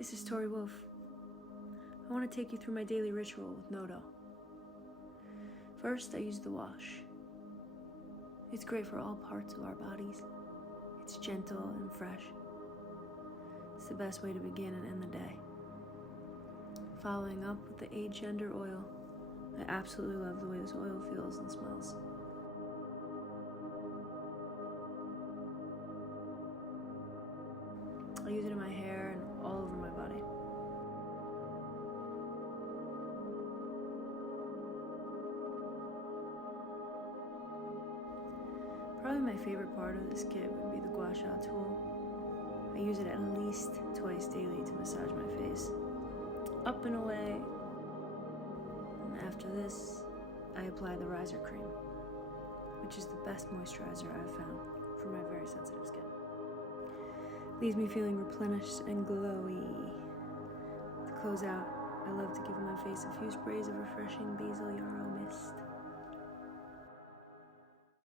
This is Torii Wolf. I want to take you through my daily ritual with Nodo. First, I use the wash. It's great for all parts of our bodies. It's gentle and fresh. It's the best way to begin and end the day. Following up with the agender oil. I absolutely love the way this oil feels and smells. I use it in my hair and all over my body. Probably my favorite part of this kit would be the gua sha tool. I use it at least twice daily to massage my face. Up and away. And after this, I apply the riser cream, which is the best moisturizer I've found for my very sensitive skin. Leaves me feeling replenished and glowy. To close out, I love to give my face a few sprays of refreshing basil yarrow mist.